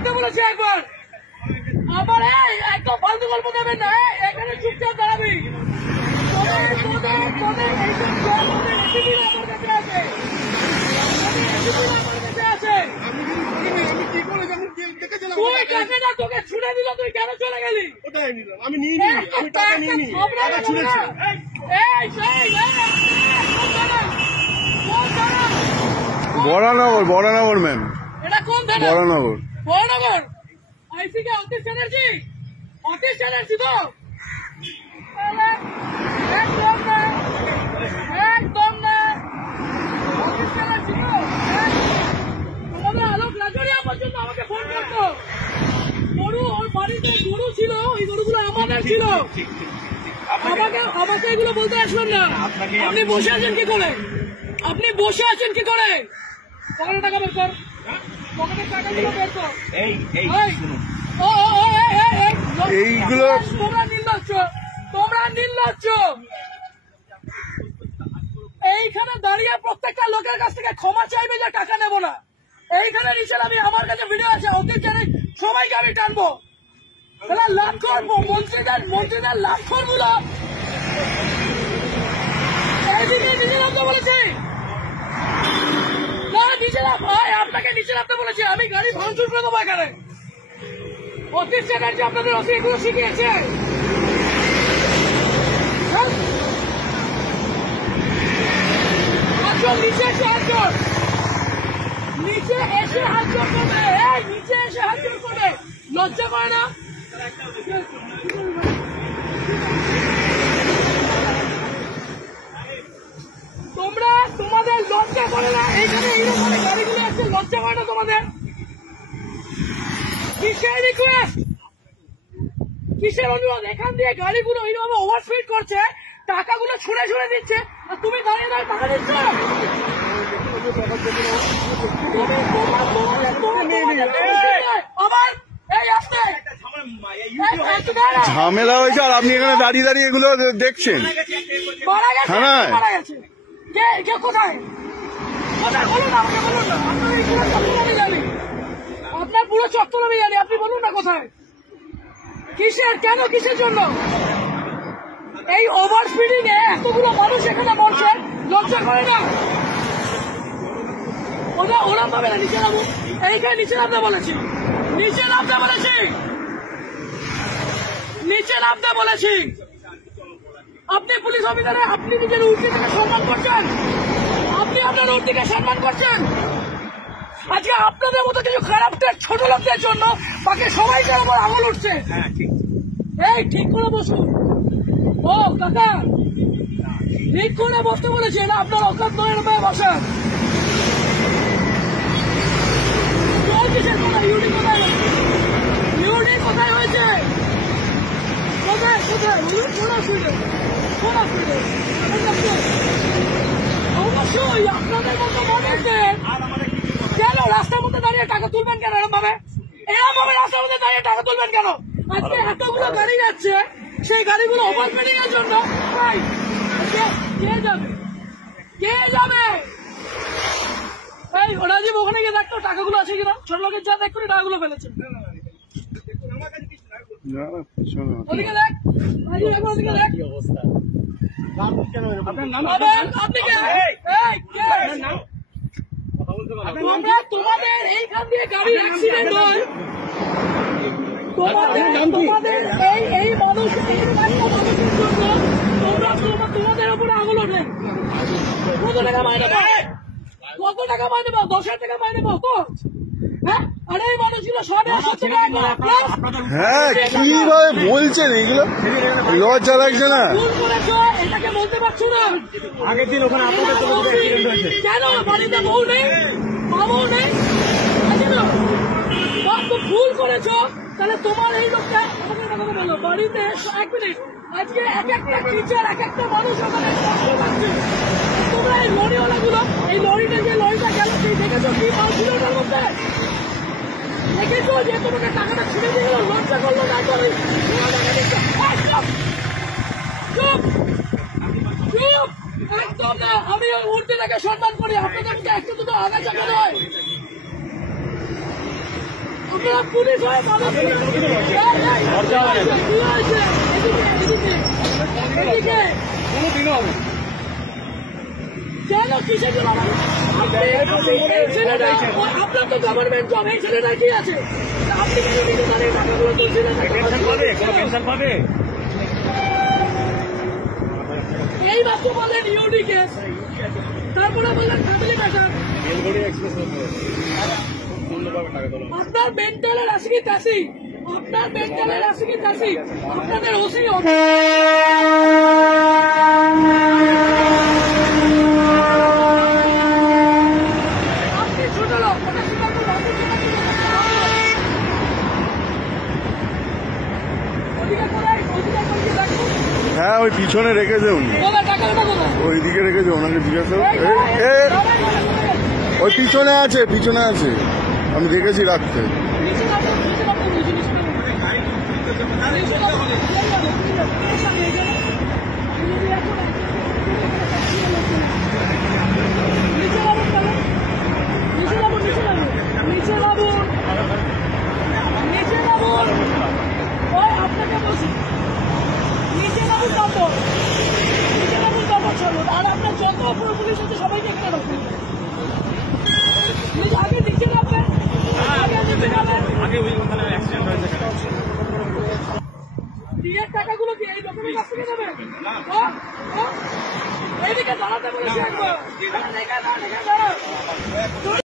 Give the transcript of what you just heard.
নামতে বলেছি একবার। আমার একদম ফালতু গল্প দেবেন না, এখানে চুপচাপ দাঁড়াবি। তোকে ছুড়ে দিল, তুই কেন চলে গেলি? আমি নিইনি, আমি টাকা নিইনি, টাকা ছুড়েছি। বরানগর, বরানগর ম্যাম। এটা কোন থানা? বরানগর। বরানগর আইসি কে অতীশ চ্যাটার্জি? অতীশ চ্যাটার্জি তো একদম না, একদম না। অতীশ চ্যাটার্জি তো আমাদের আলোক লাজরিয়া পর্যন্ত আমাকে ফোন করতো। গরু, ওর বাড়িতে গরু ছিল, ওই গরুগুলো আমাদের ছিল। আমাকে এগুলো বলতে আসবেন না। আপনি বসে আছেন কি করে? আপনি বসে আছেন কি করে? পকেটে টাকা বের কর, পকেটের টাকাগুলো বের কর। এইগুলো তোমরা নির্লজ্জ, তোমরা নির্লজ্জ। এইখানে দাঁড়িয়ে প্রত্যেকটা লোকের কাছ থেকে ক্ষমা চাইবে যে টাকা নেবো না। এইখানে নিচে আমি, আমার কাছে ভিডিও আছে, ওদের জানি সবাইকে আমি টানবো। লাভ করবো মন্ত্রীদের লাভ করবো না। এইদিকে নিচে নামতে বলেছি না, নিচে নাম ভাই, আপনাকে নিচে নামতে বলেছি। আমি গাড়ি ভাঙচুর করে দেবো এখানে। অতীশ চ্যাটার্জি আপনাদের অতি এগুলো শিখিয়েছে। নিচে এসে হাত জোর, নিচে এসে হাত জোর করবে, নিচে এসে হাত জোর করবে। লজ্জা করে না? তোমরা, তোমাদের লজ্জা করে না? এইখানে এইরকম গাড়িগুলো আছে, লজ্জা করে না তোমাদের? কিসের রিকোয়েস্ট, কিসের অনুরোধ? এখান দিয়ে গাড়িগুলো এইভাবে ওভারস্পিড করছে, টাকাগুলো ছুড়ে ছুড়ে দিচ্ছে, আর তুমি দাঁড়িয়ে দাঁড়িয়ে টাকা দিচ্ছ। ঝামেলা হয়েছে আর আপনি এখানে দাঁড়িয়ে দাঁড়িয়ে এগুলো দেখছেন। হ্যাঁ, কোথায়? আপনার পুরো চত্বর আমি জানি, আপনি বলুন না কোথায়? কিসের, কেন, কিসের জন্য এই ওভার স্পিডিং এ এতগুলো মানুষ এখানে মরছে? লজ্জা করে না? ওরা পাবে না। নিচে নামো, এইখানে নিচে নামতে বলেছি, নিচে নামতে বলেছি, নিচে নামতে বলেছি। আপনি পুলিশ অফিসারে, আপনি নিজের উর্দিকে সম্মান করছেন, আপনি আপনার উর্দিকে সম্মান করছেন। আজকে আপনাদের মতো কিছু খারাপদের, ছোট লোকদের জন্য বাকি সবাইকে উপর আঙুল উঠছে। এই ঠিক করে বসুন। ও কাকা, ঠিক করে বসতে বলেছে না, আপনার অকাত নয় রূপায় বসেন। ইউডি কোথায়, ইউডি কোথায় হয়েছে? কোথায় কোথায়? কোন অসুবিধা, কোন অসুবিধা? অবশ্যই আপনাদের মতো মানুষদের কেন রাস্তার মধ্যে দাঁড়িয়ে টাকা তুলবেন কেন? এরকম ভাবে, এরকম ভাবে রাস্তার মধ্যে দাঁড়িয়ে টাকা তুলবেন কেন? আজকে এতগুলো গাড়ি যাচ্ছে, সেই গাড়িগুলো ওভারস্পিডিং এর জন্য কে যাবে, কে যাবে? এই রাজীব, ওখানে গিয়ে দেখতো টাকাগুলো আছে কিনা। ছোট লোকের যা দেখ করে টাকাগুলো ফেলেছে। ওদিকে দেখ, ওদিকে দেখ। তোমাদের এইখান দিয়ে গাড়ি অ্যাক্সিডেন্ট হয়, তোমাদের এই মানুষ, তোমাদের উপরে আঙুল ওঠে। কত টাকা মাইনে পাও? কত টাকা মাইনে পাও? 10,000 টাকা মাইনে পাও তো? হ্যাঁ, আরে এই মানুষগুলো 150 টাকা। হ্যাঁ, কিভাবে বলছেন এইগুলো? লজ্জা লাগছে না? এটাকে বলতে পারছো না? আগের দিন ওখানে আপনাদের কেন বাড়িতে বউ নেই, মা বউ নেই? ভুল করেছো, তাহলে তোমার এই লোকটা আমাকে কথা বলো। বাড়িতে 1 মিনিট, আজকে এক একটা টিচার, এক একটা মানুষ ওখানে কষ্ট পাচ্ছে। তোমরা এই লরিওয়ালা গুলো, এই লরিটা, যে লরিটা গেল, সেই দেখেছো কি মাল ছিল ওটার মধ্যে? দেখেছো যে তোমাকে টাকাটা ছিঁড়ে দিয়ে গেল? লজ্জা করলো না? চুপ চুপ, একদম না। আমি উর্দিটাকে সম্মান করি, আপনাদেরকে একটু দুটো আগাছা নয়। আপনারা পুলিশ হয়ে পাবেন এদিকে কোনোদিনও হবে কেন কিসের জন্য আপনার তো গভর্নমেন্ট জব, এই ছেলেটা কি আছে? আপনি কেন নিজে দাঁড়িয়ে টাকাগুলো তুলছিলেন? পেনশন পাবে এই মাত্র বললেন ইউডি কেস, তারপরে বললেন ফ্যামিলি ম্যাটার। আপনার মেন্টালের আসি তাসি, আপনার মেন্টালের আসি তাসি, আপনাদের ওসি আপনি ছোট লোক, ওটা স্বীকার করুন, আপনি স্বীকার করুন। ওদিকে কোথায়? ওদিকে কোথায় দেখুন? হ্যাঁ ওই পিছনে রেখেছে উনি, কোথায় টাকাটা কোথায়? ওইদিকে রেখেছে, ওনাকে জিজ্ঞাসা এই, করো। এ, এ, এই, ওই পিছনে আছে, পিছনে আছে, আমি দেখেছি রাখতে। নিচে নামো, নিচে নামো, নিচে নিচে নামো। নিচে নামো, নিচে নামো, নিচে নামো। নিচে নামো, তাহলে। নিচে নামো, নিচে নামো। নিচে নামো। নিচে নামো। ওই আপনাকে বলছি। নিচে নামুন তারপর। নিচে নামুন তারপর চলুন। আর আপনার যত অপর পুলিশ আছে সবাইকে এখানে রাখুন। আগে নিচে নামবেন। আগে নিচে নামবেন। বিয়ের টাকাগুলো কি এই লোকের কাছ থেকে নেবেন? এইদিকে দাঁড়াতে বলেছি একবার। দাঁড়া